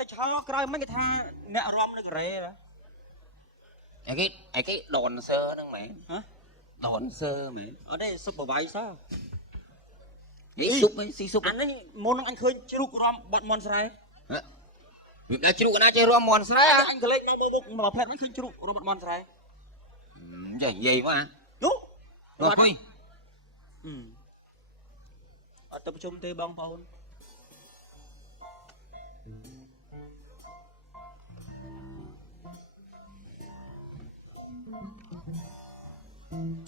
តែឆោក្រោយមិនគេថាអ្នករំនៅកូរ៉េឯគេដនសើហ្នឹងមែនហ៎ដនសើមែនអត់ទេស៊ុបបវៃសើស៊ីស៊ុបស៊ីស៊ុបអានេះមុននឹងអញឃើញជ្រូករំបាត់មន់ស្រែវាដល់ជ្រូកណាចេះរំមន់ស្រែអញក៏លេចនៅមុខមកផ្លែតហ្នឹងឃើញជ្រូករំបាត់មន់ស្រែចេះនិយាយមកនោះអត់ទៅអត់ទៅប្រជុំទេបងប្អូន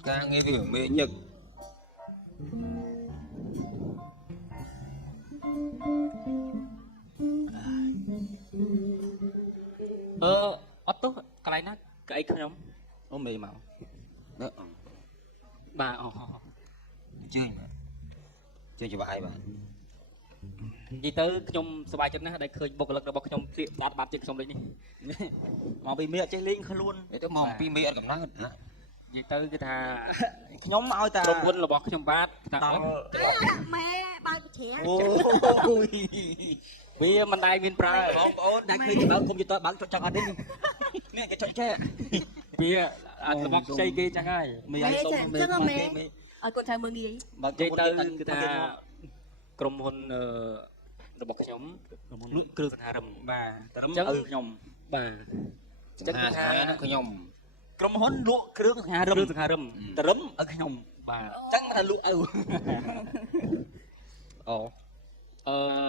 ការងារវាមេញឹកអត់ទោះកន្លែងណាក្អីខ្ញុំអូមេមកបាទអូជឿច្បាស់ហើយបាទនិយាយទៅខ្ញុំសប្បាយចិត្តណាស់ដែលឃើញបុគ្គលិករបស់ខ្ញុំព្រាកស្ដាប់បាត់ជាខ្ញុំដូចនេះមកពីមេអត់ចេះលេងខ្លួនទៅមកពីមេអត់កំណត់និយាយទៅគឺថាខ្ញុំឲ្យតែក្រុមហ៊ុនរបស់ខ្ញុំបាទដល់ម៉ែបើកច្រាអូយវាមិនដែលមានប្រើបងប្អូនតែឃើញបើកកុំព្យូទ័របើកចុចចង់អត់ទេនេះគេចុចចេះវាអាចរបស់ខ្ចីគេចឹងហើយមេឲ្យសុំមេឲ្យគាត់ថាមើលងាយបើនិយាយទៅគឺថាក្រុមហ៊ុនរបស់ខ្ញុំលក់គ្រឿងសង្ហារឹមបាទត្រឹមឲ្យខ្ញុំបាទចឹងថាខ្ញុំក្រុមហ៊ុនលក់គ្រឿងសង្ហារឹមត្រឹមឲ្យខ្ញុំបាទចឹងថាលក់ឲ្យអូ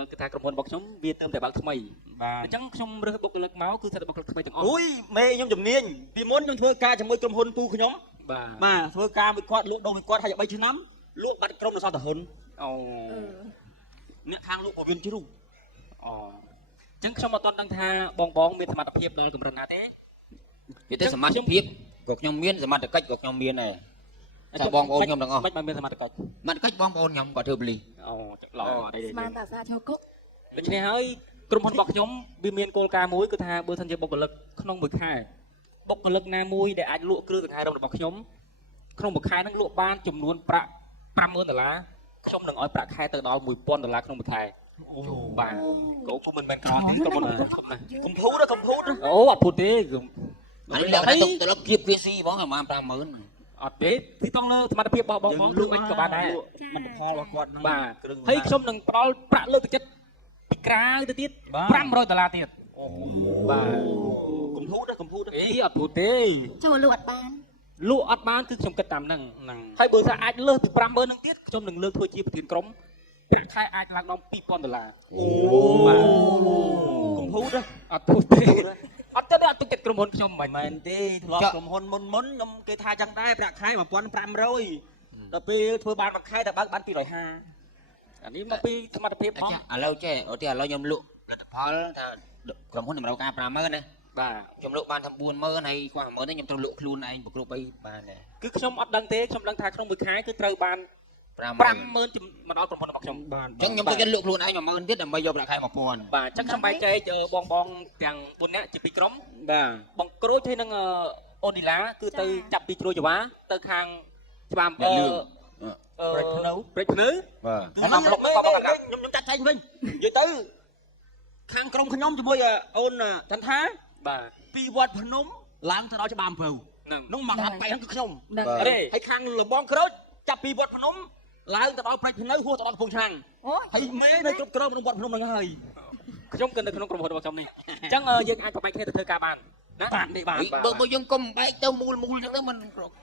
គឺថាក្រុមហ៊ុនរបស់ខ្ញុំវាទៅតែបើកថ្មីបាទអញ្ចឹងខ្ញុំរើសបុគ្គលិកមកគឺថាបុគ្គលិកថ្មីទាំងអស់អូយមេខ្ញុំជំនាញពីមុនខ្ញុំធ្វើការជាមួយក្រុមហ៊ុនទូខ្ញុំបាទធ្វើការមួយគាត់លក់ដូរមួយគាត់ហើយ3ឆ្នាំលក់បាត់ក្រុមនៅសតហ៊ុនអូអ្នកខាងលក់ពោះវៀនជ្រូកអូអញ្ចឹងខ្ញុំអត់ដឹងថាបងមានសមត្ថភាពដល់កម្រិតណាទេនិយាយទៅសមត្ថភាពក៏ខ្ញុំមានសមត្ថកិច្ចក៏ខ្ញុំមានដែរតែបងប្អូនខ្ញុំទាំងអស់មិនមានសមត្ថកិច្ចបងប្អូនខ្ញុំក៏ធ្វើបលីអូល្អអីស្មានតាសាឈើគុកដូច្នេះហើយក្រុមហ៊ុនរបស់ខ្ញុំវាមានគោលការណ៍មួយគឺថាបើសិនជាបុគ្គលិកក្នុងមួយខែបុគ្គលិកណាមួយដែលអាចលក់គ្រឿងសង្ហារឹមរបស់ខ្ញុំក្នុងមួយខែនឹងលក់បានចំនួនប្រាក់$50,000ខ្ញុំនឹងឲ្យប្រាក់ខែទៅដល់$1,000ក្នុងមួយខែអូបាទគោមិនមែនក្រោយទេក្រុមហ៊ុនខ្ញុំណាកុំភូតអូអត់ភូតទេអានេះឡើងទៅត្រឡប់គៀបវាស៊ីបងឲ្យបាន$50,000អត់ទេទីតង់លើសមត្ថភាពរបស់បងឬមិនក៏បានដែរមិនផលរបស់គាត់ហ្នឹងបាទហើយខ្ញុំនឹងផ្ដល់ប្រាក់លើកទឹកចិត្តពីក្រៅទៅទៀត$500ទៀតអូបាទកុំភូតអីអត់ភូតទេចូលលក់អត់បានគឺខ្ញុំគិតតាមហ្នឹងហើយបើថាអាចលើសពី$50,000ហ្នឹងទៀតខ្ញុំនឹងលើកធ្វើជាប្រធានក្រុមប្រាក់ខែអាចឡើងដល់$2,000អូបាទកុំភូតអត់ភូតទេអត់ទៅចិត្តក្រុមហ៊ុនខ្ញុំមិនមែនទេធ្លាប់ក្រុមហ៊ុនមុនខ្ញុំគេថាចឹងដែរប្រាក់ខែ$1,500ដល់ពេលធ្វើបានមួយខែតែបើកបាន250អានេះមកពីសមត្ថភាពបងឥឡូវចេះអូទីឥឡូវខ្ញុំលក់ផលថាក្រុមហ៊ុនតម្រូវការ$50,000ណាបាទខ្ញុំលក់បានថា$40,000ហើយខ្វះ$10,000ទេខ្ញុំត្រូវលក់ខ្លួនឯងប្រគ្រប់អីបានដែរគឺខ្ញុំអត់ដឹងទេខ្ញុំដឹងថាក្នុងមួយខែគឺត្រូវបាន$50,000មកដល់ក្រុមហ៊ុនរបស់ខ្ញុំបានអញ្ចឹងខ្ញុំទៅលក់ខ្លួនឯង$10,000ទៀតដើម្បីយកប្រាក់ខែ$1,000បាទអញ្ចឹងខ្ញុំបែកចែកបងទាំង4នាក់ជា2ក្រុមបាទបងក្រូចហើយនឹងអូនីឡាគឺទៅចាប់ពីជ្រោយចវាទៅខាងច្បាមព្រិចភ្នៅបាទតាមមុខខ្ញុំចាត់ចែងវិញនិយាយទៅខាងក្រុមខ្ញុំជាមួយអូនចន្ទថាបាទពីវត្តភ្នំឡើងទៅដល់ច្បារអំពៅនោះមកហាត់បែកហ្នឹងគឺខ្ញុំហើយខាងលបងក្រូចចាប់ពីវត្តភ្នំឡើងទៅដល់ព្រៃភ្នៅហួសទៅដល់កំពង់ឆ្នាំងហើយមេនៅគ្រប់គ្រងក្នុងវត្តភ្នំហ្នឹងហើយខ្ញុំគឺនៅក្នុងក្រុមហ៊ុនរបស់ខ្ញុំនេះអញ្ចឹងយើងអាចប្របែកគ្នាទៅធ្វើការបានណាបានបើយើងកុំបែកទៅមូលចឹងទៅមិនគ្រប់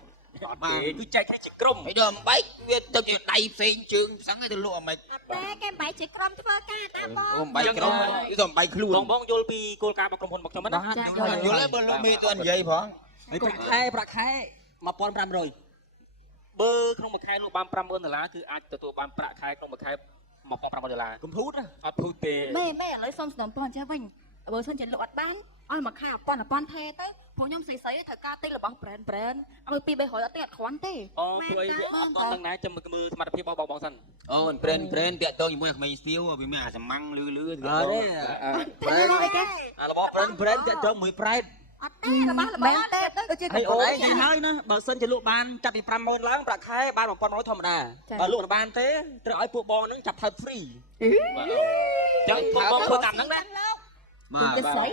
បាទគឺចែកគ្នាជាក្រុមហើយដល់បែកវាទៅជាដៃផ្សេងជើងផ្សឹងទៅលក់អាម៉េចអត់ទេគេបែកជាក្រុមធ្វើការតាបងបែកក្រុមគឺទៅបែកខ្លួនបងយល់ពីគោលការណ៍របស់ក្រុមហ៊ុនរបស់ខ្ញុំណាយល់ហើយបើលោកមេទៅនិយាយផងហើយប្រាក់ខែ$1,500បើក្នុងមួយខែលក់បាន$50,000គឺអាចទទួលបានប្រាក់ខែក្នុងមួយខែ$1,500កុំភូតអត់ភូតទេមេឥឡូវសុំស្នំប៉ុនចេះវិញបើសិនជាលក់អត់បានឲ្យមួយខែ$1,000ថេទៅពួកខ្ញុំស្អីត្រូវការទិញរបស់ brand ឲ្យ2-300អត់ទេអត់គ្រាន់ទេអូព្រោះអត់តដឹងណាចាំមើលសមត្ថភាពរបស់បងសិនអូ brand តាក់ទងជាមួយក្មេងស្ទាវវាមានអាសំម៉ាំងលឺអត់ទេ របស់ brand តាក់ទងមួយ pride អត់ទេរបស់ទេដូចជាអូនឯងនិយាយហើយណាបើសិនជាលក់បានចាប់ពី$5,000ឡើងប្រាក់ខែបាន$1,100ធម្មតាបើលក់បានទេត្រូវឲ្យពួកបងហ្នឹងចាប់ថើប free ចឹងពួកបងធ្វើតាមហ្នឹងណា ទៅស្រី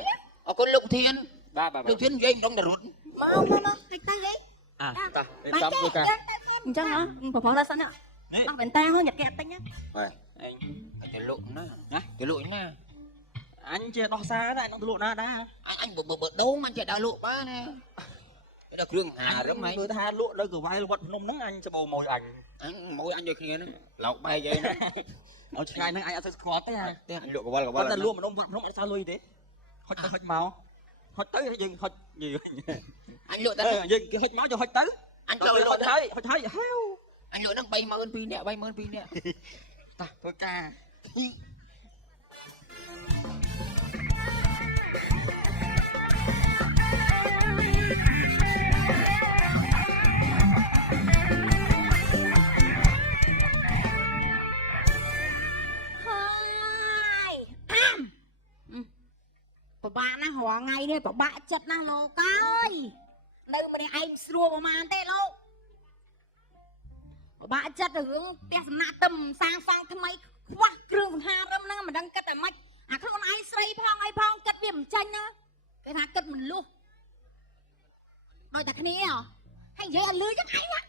អរគុណលោកធាន បាទ លោកធាននិយាយក្នុងតរុន មកតិចទៅហី តាចាំមួយកា អញ្ចឹងហ៎ប្រហែលដល់សិនណាអត់មែនតាហ៎ញាត់កែតិចណា ហើយ អញ ទៅលក់ណាទៅលក់ណា អញជាដោះសារដែរនឹងទៅលក់ណាដែរ អញបើដូងអញចេះដើរលក់បានណាដល់គ្រឿងហារឹមហី មើលថាលក់នៅកវ៉ៃវត្តភ្នំហ្នឹងអញច្បោមួយអញ អញមួយអញដូចគ្នាហ្នឹងឡោកបែកអីណា ឲ្យឆ្ងាយហ្នឹងអញអត់ស្គាល់ទេ ទេអញលក់កវល់ គាត់តែលក់ម្ដុំវត្តភ្នំអត់ស្គាល់លុយទេហុចទៅហុចមកហុចទៅយើងហុចយើង អញលក់តែ យើងហុចមកយកហុចទៅ អញចូលល ហុ ក់ ចហើយហុចហើយហៅ អញលក់ហ្នឹង32000នាក់32000នាក់ តាធ្វើការ ហើយពិបាកណាស់រងថ្ងៃនេះពិបាកចិត្តណាស់លោកអើយនៅម្នាក់ឯងស្រួលប្រហែលទេលោកពិបាកចិត្តរឿងផ្ទះសំណាក់ទឹមសាងសង់ថ្មីខ្វះគ្រឿងសង្ហារឹមហ្នឹងមិនដឹងគិតតែម៉េចអាខ្លួនឯងស្រីផងអីផងគិតវាមិនចាញ់ណាគេថាគិតមិនលុះឲ្យតែគ្នាហើយនិយាយឲ្យលឺចឹងឯងណា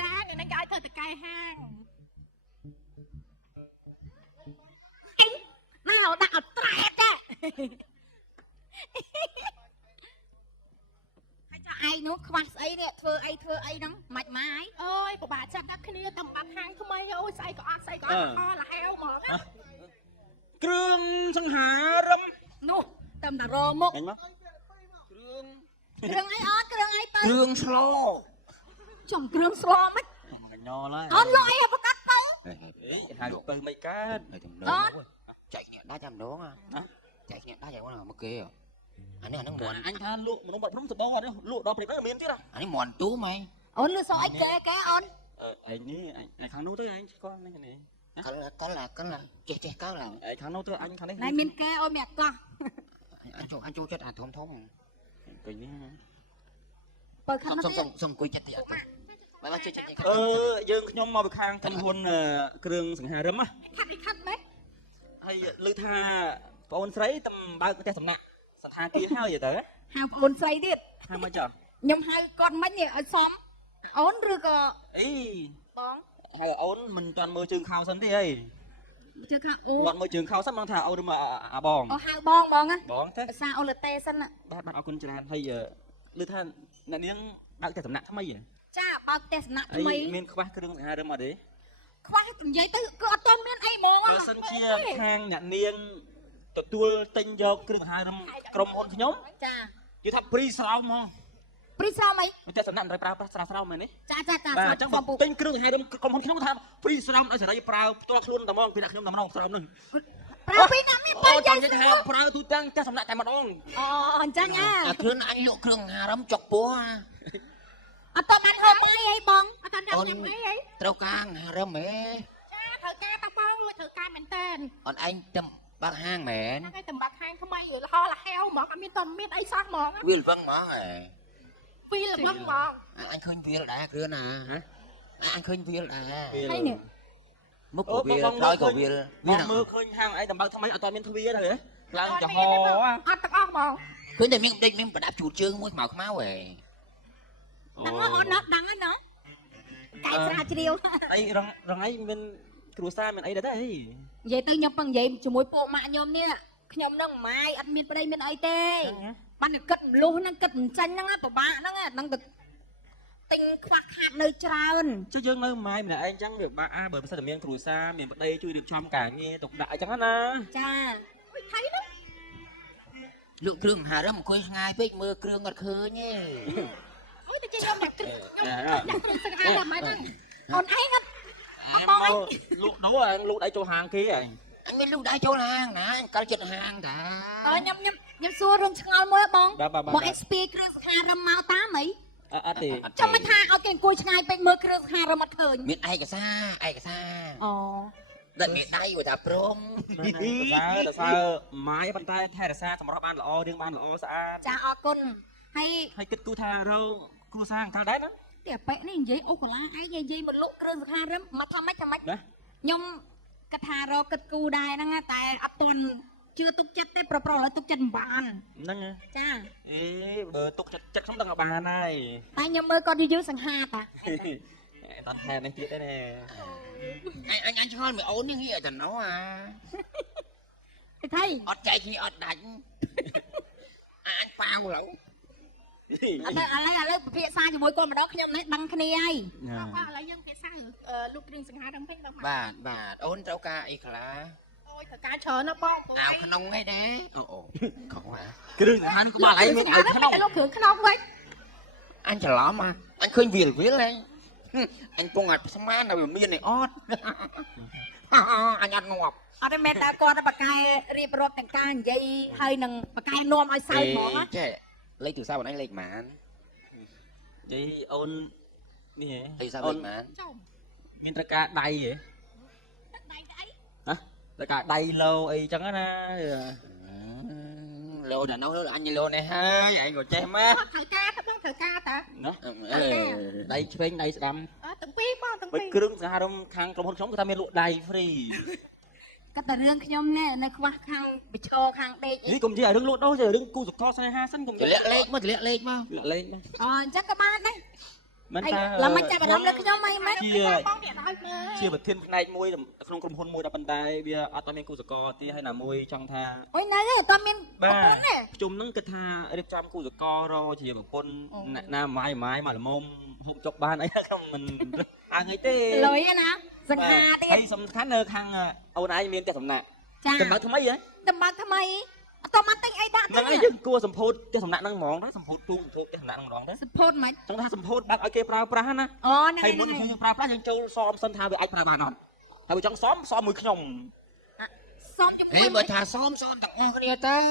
ចានៅនឹងគេឲ្យធ្វើតកែហាងអីណាដាក់អត់ត្រែតទេហើយចាឯងនោះខ្វះស្អីនេះធ្វើអីហ្នឹងមិនម៉ាយអើយពិបាកចាប់ដាក់គ្នាតែបាត់ហាងថ្មីអូយស្អីក៏អត់អស់លហែវហ្មង គ្រឿងសង្ហារឹម នោះតែតែរមុខ អញមក គ្រឿងអីអត់គ្រឿងអីទៅ គ្រឿងស្ល ចំគ្រឿងស្លមិច កញ្ញល់ហើយ អត់លក់អីប្រកាត់ទៅ អីហៅទៅមិនកើត ហើយទំនងចែកអ្នកដាច់តែម្ដងណាចែកអ្នកដាច់ឲ្យមកគេអានេះអាហ្នឹងមន់ អញថាលក់មនុស្សបាត់ភ្នំសបងអត់លក់ដល់ព្រឹកហ្នឹងមានទៀត អានេះមន់ទូម៉េច អូនលឺសអីគេអូន ឯងនេះឯងខាងនោះទៅឯងស្គាល់នេះនេះ កលចេះកល ឯងខាងនោះទៅអញខាងនេះ ណៃមានគេអូនមាក់កោះ អញចូលចិត្តអាធំពេញនេះ បើខាងនោះ សុំអង្គុយចិត្តតិចទៅបើចេះចិត្ត យើងខ្ញុំមកពីខាងក្រុមហ៊ុនគ្រឿងសង្ហារឹមណា ខាត់មែន ហើយលើថាបងអូនស្រីតំបើកផ្ទះសំណាក់ស្ថានភាពហើយទៅ ហៅប្អូនស្រីទៀត ថាមកចា ខ្ញុំហៅគាត់មិញឲ្យសមអូនឬក៏ អី បង ហើយអូនមិនតាន់មើលជើងខោសិនទេអី ជឿថាអូ គាត់មើលជើងខោសិនមិនថាអូនឬមកអាបង អូហៅបងណា បងទេ ភាសាអូលតេសិន បាទអរគុណច្រើនហើយលើថាអ្នកនាងបើកផ្ទះសំណាក់ថ្មី ចាបើកផ្ទះសំណាក់ថ្មី មានខ្វះគ្រឿងសង្ហារឹមអត់ទេ ខ្វះនិយាយទៅគឺអត់ទាន់មានអីហ្មង បើសិនជាខាងអ្នកនាងទទួលទិញយកគ្រឿងសង្ហារឹមក្រុមហ៊ុនខ្ញុំ ចា និយាយថាព្រីស្រោមហ្មង ព្រីស្រោមអី ផ្ទះសំណាក់មិនត្រូវប្រើប្រាស់ស្រោមមែនទេ ចា បាទអញ្ចឹងបើទិញគ្រឿងសង្ហារឹមក្រុមហ៊ុនខ្ញុំថាព្រីស្រោមឲ្យសេរីប្រើផ្ទាល់ខ្លួនតែហ្មងពីអ្នកខ្ញុំតែម្ដងស្រោមនឹង ប្រើពីណាមាន អូចាំនិយាយថាប្រើទូទាំងផ្ទះសំណាក់តែម្ដង អូអញ្ចឹងហ่า អាគ្រឿងអញលក់គ្រឿងហារឹមចុកពោះ អត់តបានហៅអីបងអត់តដឹងអី ត្រូវការហារឹមហ៎ ចាត្រូវការតបងត្រូវការមែនតើ អត់ឯងចាំបើកហាងមែន ហើយតំបាក់ហាងថ្មីលហលហែវហ្មងអត់មានតមានអីសោះហ្មង វាលវឹងហ្មងហ៎ ពីលបងហ្មង អញឃើញវាលដែរគ្រឿងណាអញឃើញវាលដែរ ហើយនេះ មុខក៏វាក្រោយក៏វាល មកមើលឃើញហាងអីតំបើកថ្មីអត់តមានទ្វារទេឡើងចំហ អត់ទាំងអស់ហ្មង ឃើញតែមានដេកមានប្រដាប់ជូតជើងមួយខ្មៅខ្មៅហ៎ ដឹងអូនអត់ដឹងហើយណ៎កែស្រាវជ្រាវ អីរងអីមានគ្រួសារមានអីដែរទេ និយាយទៅខ្ញុំពឹងនិយាយជាមួយពួកម៉ាក់ខ្ញុំនេះខ្ញុំនឹងម៉ាយអត់មានប្តីមានអីទេបានតែគិតមលុះហ្នឹងគិតមិនចាញ់ហ្នឹងពិបាកហ្នឹងហ្នឹងទៅទិញខ្វះខាតនៅច្រើន ចុះយើងនៅម៉ាយម្នាក់ឯងចឹងវាបាក់បើមិនសិនតែមានគ្រួសារមានប្តីជួយរៀបចំការងារទុកដាក់អីចឹងណា ចាអុយថៃហ្នឹង លក់គ្រឿងហារឹមអង្គុយឆ្ងាយពេកមើលគ្រឿងអត់ឃើញទេ អូយតែខ្ញុំដាក់គ្រឿងសង្ហារឹមមកហ្នឹងអូនឯងអត់ មកលក់ដូរលក់ដៃចូលហាងគេឯង អញមានលក់ដែរចូលហាងណាអញកាល់ចិត្តហាងតា ខ្ញុំសួររឿងឆ្ងល់មួយបងមក XP គ្រឿងសង្ហារឹមមកតាមអី អត់ទេ ចាំមិនថាឲ្យគេអង្គុយឆ្ងាយពេកមើលគ្រឿងសង្ហារឹមអត់ឃើញ មានឯកសារ អូ ដាក់មានដៃវាថាព្រម សើម៉ាយប៉ុន្តែថែរក្សាសម្រាប់បានល្អរៀងបានល្អស្អាត ចាអរគុណ ហើយគិតគូថារកគ្រួសារខាងដែរណា តែបែកនេះនិយាយអូកូឡាឯងនិយាយមកលក់គ្រឿងសង្ហារឹមមកថាម៉េចខ្ញុំគិតថារកគិតគូដែរហ្នឹងតែអត់ទាន់ជឿទុកចិត្តទេប្រឥឡូវទុកចិត្តមិនបាន ហ្នឹង ចា អេបើទុកចិត្តខ្ញុំដឹងថាបានហើយ តែខ្ញុំមើលគាត់យូរសង្ហាតា អត់ថែនេះទៀតទេណា anh cho mày ổn như vậy tao nói à ទៅថៃ ọt chạy thì ọt đánh anh phao lẩu អត់ឥឡូវពិភាក្សាជាមួយគាត់ម្ដងខ្ញុំនេះដឹងគ្នាហើយបាទឥឡូវយើងពិភាក្សាលក់គ្រឿងសង្ហារឹមពេញដល់ bà ổn trâu ca y khá អូយត្រូវការច្រើនណាបង áo khăn ngay đấy ồ không hả គ្រឿងសង្ហារឹមក៏បានហើយមានឲ្យក្នុង លក់គ្រឿងក្នុងវិញ anh chả lắm mà anh khơi viết này anh con ngặt má nào miên này ót anh ăn ngọt អត់ទេមែនតើគាត់បកកែរៀបរាប់ទាំងការនិយាយហើយនឹងបកកែនាំឲ្យសើចហ្មងណា ចេlấy từ sau bọn anh lấy mà និយាយអូននេះហ៎ từ sau lấy mà ចុំ មានត្រូវការដៃហ៎ ដៃទៅអី ណាត្រូវការដៃលោអីចឹងណា lô là nấu anh như lô này hai anh còn che má ត្រូវការទៅបងត្រូវការតើ ណាដៃឆ្វេងដៃស្ដាំ ទាំងពីរបងទាំង បើ ពីរ គ្រឿងសង្ហារឹមខាងក្រុមហ៊ុនខ្ញុំគឺថាមានលក់ដៃ free គាត់តែរឿងខ្ញុំណែនៅខ្វះខាងបិឈរខាងដេកអី នេះកុំនិយាយរឿងលក់ដូរទេរឿងគូសកលស្នេហាសិនកុំនិយាយ lẹ lên mà lẹ lên mà លេងមក អញ្ចឹងក៏បានដែរ មិន អី ថា ឡើយមិនចាប់អារម្មណ៍លើខ្ញុំអីមែនបងវាដល់មើល ជាប្រធានផ្នែកមួយក្នុងក្រុមហ៊ុនមួយដល់ប៉ុន្តែវាអត់មានគូសកលទេហើយណាមួយចង់ថា អូយនៅទេអត់មាន បាទប្រជុំហ្នឹងគិតថារៀបចំគូសកលរជាប្រពន្ធអ្នកណាម៉ាយមកល្មមហូបចុកបានអីខ្ញុំមិនអើអីទេ លុយណាសង្ហាទៀត ហើយសំខាន់នៅខាងអូនឯងមានតែសំណាក់ ចា តែបើថ្មីហ៎ តំបើថ្មីអត់តមកទិញអីដាក់ ហ្នឹងហើយយើងគួរសម្ពោធតែសំណាក់ហ្នឹងហ្មងដែរសម្ពោធទូសម្ពោធតែសំណាក់ហ្នឹងហ្មងដែរ សភូតមិន ចង់ថាសម្ពោធបាត់ឲ្យគេប្រើប្រាស់ណា អូហ្នឹង ហើយមុ ហ្នឹង នយើងប្រើប្រាស់យើងចូលសមសិនថាវាអាចប្រើបានអត់ហើយបើចង់សមមួយខ្ញុំ សុំជាមួយ hey mà thà xóm xóm tặng ngon cái tao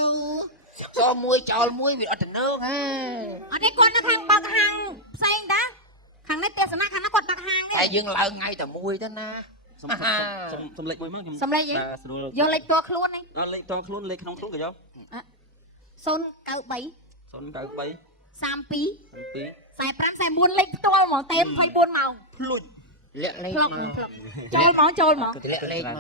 xóm muối chòi muối bị ở tận nước ha អត់ទេគាត់នៅខាងបើកហាងផ្សេងតាខាងនេះទេសនាខាងនោះគាត់បើកហាងនេះ tại dương lợn ngay tầm muối đó na សំលេចមួយមកខ្ញុំ សំលេចអី បាទស្រួល យកលេខតួខ្លួននេះ ដល់លេខតងខ្លួនលេខក្នុងខ្លួនក៏យក 093 093 32 2 45 44លេខផ្ទាល់ហ្មងទេ24ម៉ោង ភ្លុច lẹ lên ផ្លុក mà ផ្លុកចូលហ្មង lẹ lên mà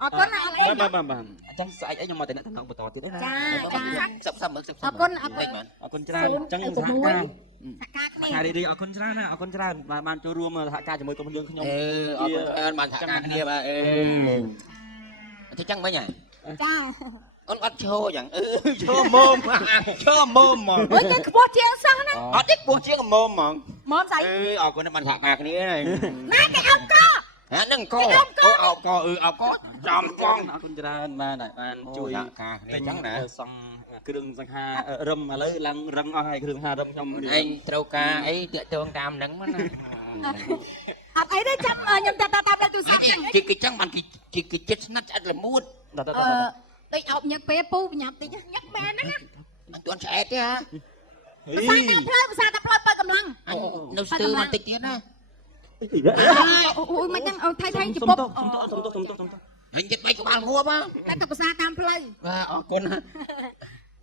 អរគុណអរគុណ បាទអញ្ចឹងស្អែកអីខ្ញុំមកតែអ្នកតំណងបន្តទៀតណា ចា sắp sắp sắp អរគុណអរគុណ អរគុណច្រើនអញ្ចឹងសហការ សហការគ្នា ខារីរីអរគុណច្រើនណាអរគុណច្រើនបានចូលរួមសហការជាមួយក្រុមហ៊ុនយើងខ្ញុំ bạn thằng ăn kia mà thế chăng mấy nhỉ ចា con bắt chô chẳng chô mồm mà អូយគេខ្ពស់ជាងសោះណា ở đích buộc chiếc mồm mà មកស្អី ở con bạn thằng bạc này ណាគេអោបក hả nâng co ọc co chòm con អរគុណច្រើនបានជួយ này trắng nè សង់គ្រឿងសង្ហារឹមឥឡូវឡើងរឹងអស់ហើយគ្រឿងសង្ហារឹមខ្ញុំ anh trâu ca ấy tựa tương cam nắng mà អត់អីទេចាំខ្ញុំតាមលេខទូរស័ព្ទចឹង cái trắng bạn cái chết nát ăn là mút ដល់ទៅ ដូចអោបញឹកពេលពូបញ្ញាប់តិចញឹកបែរហ្នឹងណា anh tuấn sẽ thế hả ភាសាតាមផ្លូវបើកម្លាំង anh nấu sư mà tịch tiến á អូយមិនដឹងថៃចំ សុំ ពុក ទោសសុំទោស anh chết bay của bạn mua mà តែភាសាតាមផ្លូវ ở con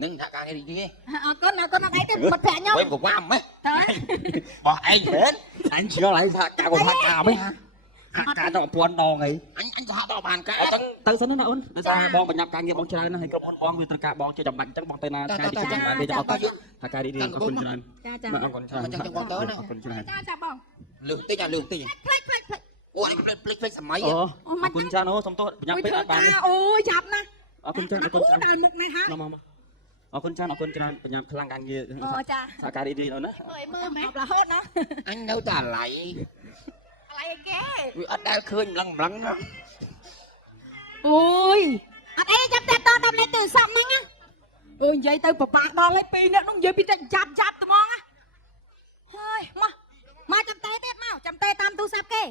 nâng thả ca cái gì đi អរគុណអត់អីទេមិត្តភក្តិខ្ញុំ quay của quam ấy តើ bỏ anh đến អញជឿឡើងថាការបំផាត់ការមិនហាក់ការដល់1000ដងអី anh có hạ to bàn cả អញ្ចឹងទៅសិនណាអូនតែថាបងបញ្ញាប់ការងារបងច្រើនណាស់ហើយក្រុមហ៊ុនបងវាត្រូវការបងជាចាំបាច់អញ្ចឹងបងទៅណាថ្ងៃទីចាំបានទេអរគុណថាការរីករាយអរគុណច្រើន ចាចា អរគុណច្រើនអរគុណច្រើន ចាចាបង lượng tích à lượng tích ផ្លេចផ្លេចផ្លេច ôi anh plek sắm máy អូអរគុណច្រើនអូសុំទោសបញ្ញាប់ពេកអត់បាន អូយចាប់ណា អរគុណច្រើនអរគុណ ដល់មុខនេះហា មកអរគុណច្រើនបញ្ញាប់ខ្លាំងការងារ អូចា ថាការរីករាយអូនណា អើយមើលមែនរហូតណា anh đâu trả lại អីគេ vì anh đã khơi lăng lăng đó អូយអត់អីចាំតែតតាមលេខទូរស័ព្ទហ្នឹងណាអើយនិយាយទៅប្រប៉ាដល់ហើយពីរនាក់នោះនិយាយពីតែចាប់ត្មងណាហើយមកចាំតែទៀតមកចាំតែតាមទូរស័ព្ទគេ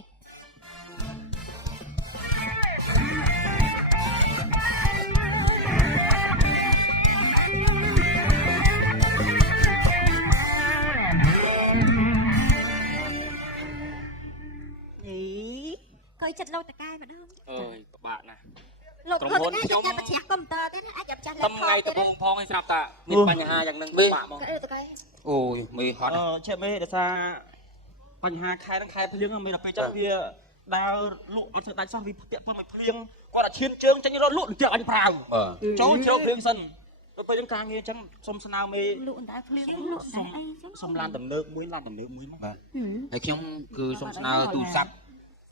អី កុយចិត្តលោតតកែម្ដង អើយពិបាកណាស់ លោកគាត់តែចាំប្រឆាំងកុំព្យូទ័រទេអាចចាំចាស់ តំថ្ងៃដំបូងផងឲ្យស្រាប់តាមានបញ្ហាយ៉ាងហ្នឹងបាក់ហ្មង ទៅទៅ អូយមេហត់ ឆែមេដោយសារបញ្ហាខែនឹងខែភ្លៀងមានដល់ពេលចឹងវាដើរលក់អត់ស្ដាច់សោះវាផ្ទាក់ពឹងឲ្យភ្លៀងគាត់អាចឈានជើងចេញរត់លក់ទៅអញប្រាវ បាទ ចូលជ្រោកភ្លៀងសិនទៅពេលនឹងការងារចឹងសុំស្នើមេ លក់អណ្ដាភ្លៀងលក់ សុំឡានទំនើបមួយឡានទំនើបមួយមក បាទហើយខ្ញុំគឺសូមស្នើទូរស័ព្ទ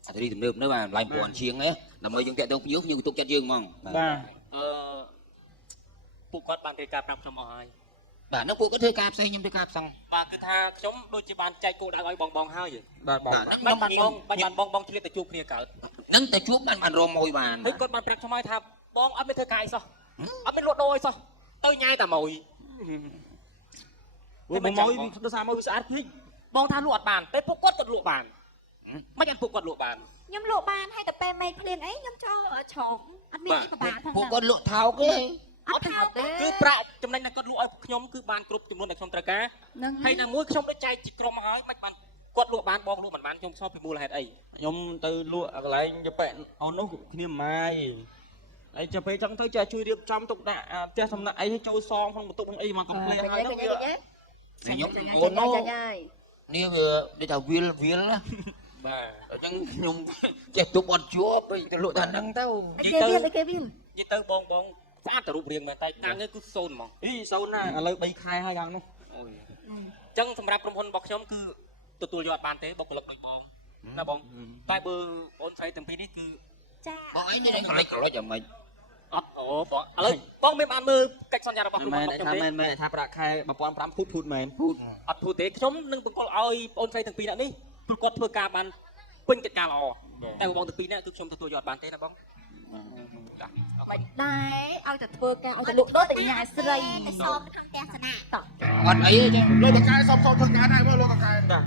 អារីទំនើបនៅបាទឡាយ1000ជាងណាដើម្បីយើងតាក់ទងភ្ញៀវគឺទុកចិត្តយើងហ្មង បាទ ពួកគាត់បានគេការប្រាប់ខ្ញុំអស់ហើយ បាទនោះពួកគាត់ធ្វើការផ្សេងខ្ញុំធ្វើការផ្សង បាទគឺថាខ្ញុំដូចជាបានចែកគោលដៅឲ្យបងហើយ បាទបង ខ្ញុំបានបងឆ្លៀតទៅជួបគ្នាកើត នឹងតែជួបបានរមមួយបាន ហើយគាត់បានប្រាប់ខ្ញុំឲ្យថាបងអត់មានធ្វើការអីសោះអត់មានលក់ដូរអីសោះទៅញ៉ៃតែមួយ មួយដោយសារមកវាស្អាតពេក បងថាលក់អត់បានតែពួកគាត់ក៏លក់បានមិនអត់ពួកគាត់លក់បាន ខ្ញុំលក់បានហើយតែពេលមេឃភ្លៀងអីខ្ញុំចូលឆោកអត់មានអីប្រហែលផង ពួកគាត់លក់ថោកទេ អត់ថោកទេ គឺប្រាក់ចំណេញដែលគាត់លក់ឲ្យខ្ញុំគឺបានគ្រប់ចំនួនដែលខ្ញុំត្រូវការ នឹង ហើយណាមួយខ្ញុំដូចចែកជាក្រុមឲ្យមិនបានគាត់លក់បានបងលក់មិនបានខ្ញុំសោះពីមូលហេតុអី ខ្ញុំទៅលក់កន្លែងយប៉ែអូននោះគ្នាម៉ាយហើយចាំពេលចឹងទៅចាជួយរៀបចំទុកដាក់ផ្ទះសំណាក់អីចូលសងក្នុងបន្ទប់នឹងអីមកកំភ្លៀងហើយទៅវា ខ្ញុំអូននោះនេះវាដូចថាវាលណា បាទ អញ្ចឹងខ្ញុំចេះទប់អត់ជាប់ទៅលក់តែហ្នឹងទៅ គេវាគេវា និយាយទៅបងស្អាតតែរូបរាងមែនតែការងារគឺសូន្យហ្មង អីសូនណាឥឡូវ3ខែហើយយ៉ាងនោះ អូយអញ្ចឹងសម្រាប់ក្រុមហ៊ុនរបស់ខ្ញុំគឺទទួលយកអត់បានទេបុគ្គលិកដូចបងណាបងតែបើបងស្រីទាំងពីរនេះគឺ ចា បងអីនេះក្រឡិចយ៉ាងម៉េច អត់អូបងឥឡូវបងមានបានមើលកិច្ចសន្យារបស់ក្រុមហ៊ុនរបស់ខ្ញុំទេ មែនថាប្រាក់ខែ1500ភូតមែន អត់ធូរទេខ្ញុំនឹងបង្កល់ឲ្យបងស្រីទាំងពីរនាក់នេះព្រោះគាត់ធ្វើការបានពេញកិច្ចការល្អតែបងទាំងពីរនាក់គឺខ្ញុំទទួលយកអត់បានទេណាបង មិនដែរឲ្យតែធ្វើការឲ្យតែលក់ដូរតែញ៉ាស្រីតែសោមក្នុងផ្ទះសណាតោះ អត់អីទេចឹង លោកបកកែសុំធ្វើការដែរមើលលោកបកកែ ចា